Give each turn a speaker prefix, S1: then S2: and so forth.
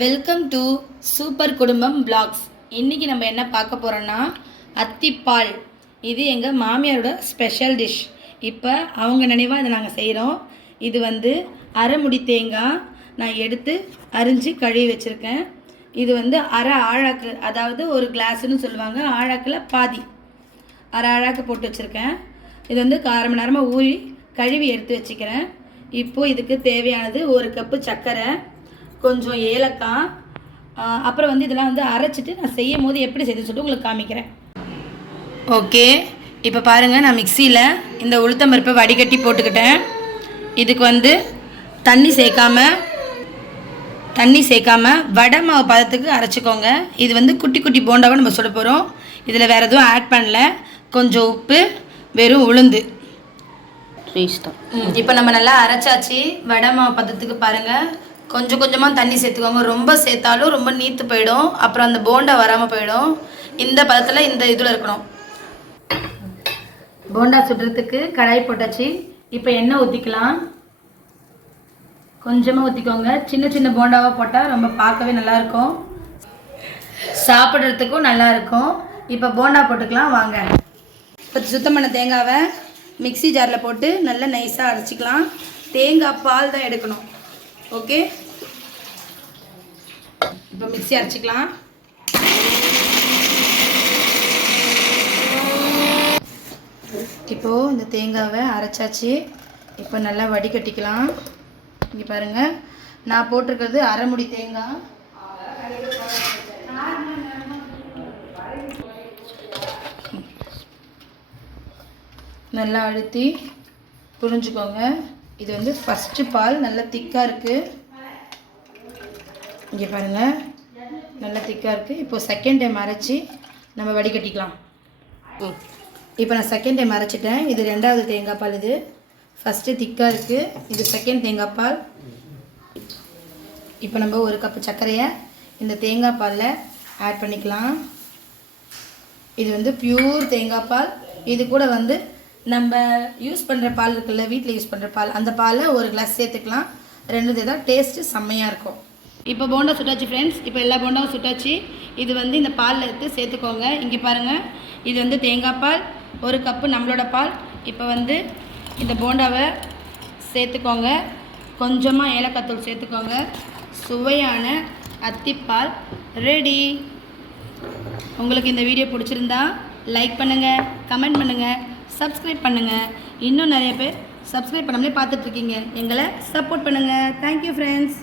S1: Welcome to super குடும்பம் vlogs இன்றைக்கி நம்ம என்ன பார்க்க போகிறோன்னா அத்திப்பால். இது எங்கள் மாமியாரோட ஸ்பெஷல் டிஷ் இப்போ அவங்க நினைவாக இதை நாங்கள் செய்கிறோம் இது வந்து அரைமுடி தேங்காய் நான் எடுத்து அரிஞ்சு கழுவி வச்சுருக்கேன். இது வந்து அரை ஆழாக்கு அதாவது ஒரு கிளாஸ்னு சொல்லுவாங்க ஆழாக்கில் பாதி. அரை ஆழாக்கு போட்டு வச்சுருக்கேன். இது வந்து அரை மணி நேரமாக ஊறி கழுவி எடுத்து வச்சுக்கிறேன். இப்போது இதுக்கு தேவையானது ஒரு கப்பு சர்க்கரை கொஞ்சம் ஏலக்காய் அப்புறம் வந்து இதெல்லாம் வந்து அரைச்சிட்டு நான் செய்யும் போது எப்படி செய்து சொல்லிட்டு உங்களுக்கு காமிக்கிறேன். ஓகே இப்போ பாருங்கள் நான் மிக்சியில் இந்த உளுத்தம்பருப்பை வடிகட்டி போட்டுக்கிட்டேன். இதுக்கு வந்து தண்ணி சேர்க்காம தண்ணி சேர்க்காம வடை மாவு பதத்துக்கு அரைச்சிக்கோங்க. இது வந்து குட்டி குட்டி போண்டாவை நம்ம சுட போகிறோம் இதில் வேறு எதுவும் ஆட் பண்ணல. கொஞ்சம் உப்பு வெறும் உளுந்து. இப்போ நம்ம நல்லா அரைச்சாச்சு. வடை மாவு பதத்துக்கு பாருங்கள் கொஞ்சம் கொஞ்சமாக தண்ணி சேர்த்துக்கோங்க ரொம்ப சேர்த்தாலும் ரொம்ப நீத்து போயிடும். அப்புறம் அந்த போண்டா வராமல் போயிடும். இந்த பதத்தில் இந்த இதில் இருக்கணும். போண்டா சுடுறதுக்கு கடாய் போட்டாச்சு. இப்போ எண்ணெய் ஊற்றிக்கலாம் கொஞ்சமாக ஊற்றிக்கோங்க சின்ன சின்ன போண்டாவாக போட்டால் ரொம்ப பார்க்கவே நல்லாயிருக்கும் சாப்பிட்றதுக்கும் நல்லா இருக்கும். இப்போ போண்டா போட்டுக்கலாம். வாங்க. இப்போ சுத்தம் பண்ண தேங்காவை மிக்ஸி ஜாரில் போட்டு நல்லா நைஸாக அரைச்சிக்கலாம். தேங்காய் பால் தான் எடுக்கணும். ஓகே இப்போ மிக்சி அரைச்சிக்கலாம். இப்போது இந்த தேங்காவை அரைச்சாச்சு. இப்போ நல்லா வடிகட்டிக்கலாம். இங்கே பாருங்கள் நான் போட்டிருக்கிறது அரைமுடி தேங்காய். நல்லா அழுத்தி புரிஞ்சுக்கோங்க. இது வந்து ஃபஸ்ட்டு பால் நல்லா திக்காக இருக்குது இங்கே பாருங்கள் நல்லா திக்காக இருக்குது இப்போது செகண்ட் டைம் அரைச்சி நம்ம வடிகட்டிக்கலாம்.
S2: ம்.
S1: இப்போ நான் செகண்ட் டைம் அரைச்சிட்டேன். இது ரெண்டாவது தேங்காய் பால் இது. ஃபஸ்ட்டு திக்காக இருக்குது இது செகண்ட் தேங்காய் பால். இப்போ நம்ம ஒரு கப்பு சர்க்கரையை இந்த தேங்காய் பாலில் ஆட் பண்ணிக்கலாம். இது வந்து பியூர் தேங்காய் பால். இது கூட வந்து நம்ம யூஸ் பண்ணுற பால் இருக்குல்ல வீட்டில் யூஸ் பண்ணுற பால் அந்த பாலை ஒரு கிளாஸ் சேர்த்துக்கலாம். ரெண்டு தான் டேஸ்ட்டு செம்மையாக இருக்கும். இப்போ போண்டா சுட்டாச்சு ஃப்ரெண்ட்ஸ் இப்போ எல்லா போண்டாவும் சுட்டாச்சு. இது வந்து இந்த பாலில் எடுத்து சேர்த்துக்கோங்க. இங்கே பாருங்கள் இது வந்து தேங்காய் பால் ஒரு கப்பு நம்மளோட பால். இப்போ வந்து இந்த போண்டாவை சேர்த்துக்கோங்க. கொஞ்சமாக ஏலக்காத்தூள் சேர்த்துக்கோங்க. சுவையான அத்திப்பால் ரெடி உங்களுக்கு இந்த வீடியோ பிடிச்சிருந்தா லைக் பண்ணுங்கள் கமெண்ட் பண்ணுங்கள் சப்ஸ்கிரைப் பண்ணுங்கள் இன்னும் நிறைய பேர் சப்ஸ்கிரைப் பண்ணாமலே பார்த்துட்ருக்கீங்க எங்களை சப்போர்ட் பண்ணுங்கள் தேங்க்யூ ஃப்ரெண்ட்ஸ்